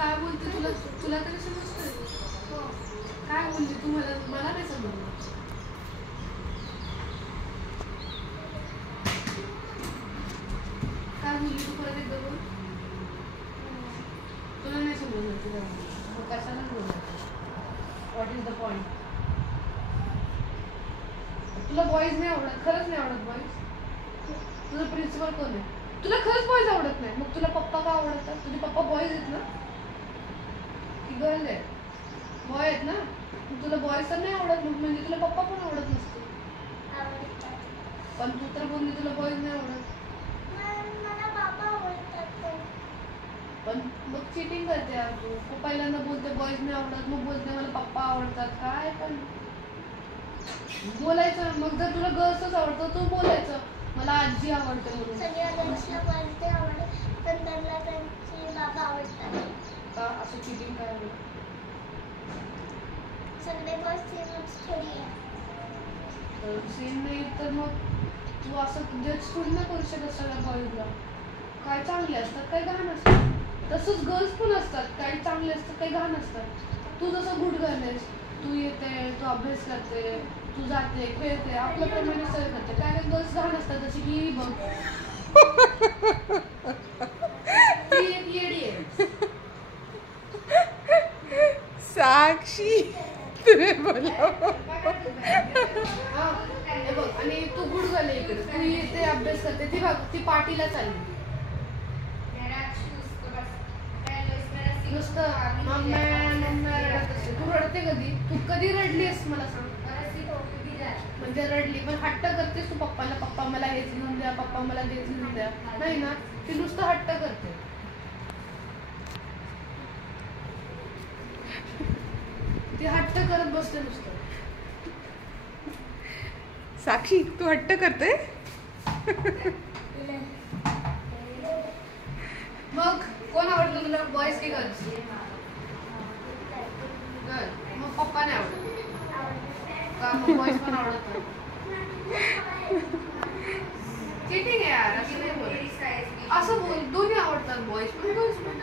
काय बोलते तुला तुला तरी समजतं? काय बोलली तू? मला नाही समजलं. काय बोलली तू? परत एकदा बोल. तुला नाही समजलं तुला कशाला बोलायचं? What is the point? तुला बॉईज नाही आवडत? खरंच नाही आवडत बॉईज? तुझं प्रिन्सिपल कोण आहे? तुला खरंच बॉईज आवडत नाही? मग तुला पप्पा का आवडतात? तुझे पप्पा बॉईज आहेत ना की गर्ल आहे? बॉय आहेत ना? तुला बॉईज तर नाही आवडत, म्हणजे तुला पप्पा पण आवडत नसते. पण तू तर बोलली तुला बॉईज नाही आवडत. पण मग चिटिंग करते यार तू. पहिल्यांदा बोलते बॉईज नाही आवडत, मग बोलते मला पप्पा आवडतात. काय पण बोलायचं. मग जर तुला गर्ल्सच आवडतं तू बोलायचं मला आजी आवडते म्हणून. का असं चिटिंग काय आवडत? सेम नाही तर मग तू असं जज थोडी ना करू शकत सगळ्या बॉईजला. काय चांगले असतात, काही घाण असतात. तसंच गर्ल्स पण असतात, काही चांगले असतात, काही घाण असतात. तू जसं गुड गर्ल आहेस, तू येते, तू अभ्यास करते, तू जाते, खेळते, आपल्या प्रमाणे सगळं करते. काय काही गर्ल्स घाण असतात, जशी की बघ ती एक येडी आहे. साक्षी तुम्ही बोला. हे बघ, आणि तू गुड गर्ल आहे इकडे, तू येते अभ्यास करते, ती बघ ती पार्टीला चालली नुसतं मम्मा रडत असते. तू रडते कधी? तू कधी रडलीस मला सांग? म्हणजे रडली पण हट्ट करतेस तू पप्पाला, पप्पा मला हेच घेऊन द्या, पप्पा मला तेच घेऊन द्या, नाही ना? ती नुसतं हट्ट करते. ती हट्ट करत बसते नुसतं. साक्षी तू हट्ट करते? मग कोण आवडतं तुला, बॉयज की गर्ल्स? गर्ल. मग पप्पा नाही आवडत का? मग बॉयज पण आवडत नाही? चिटिंग आहे यार, असं नाही बोल. असं बोल, दोन्ही आवडतात, बॉयज पण गर्ल्स पण.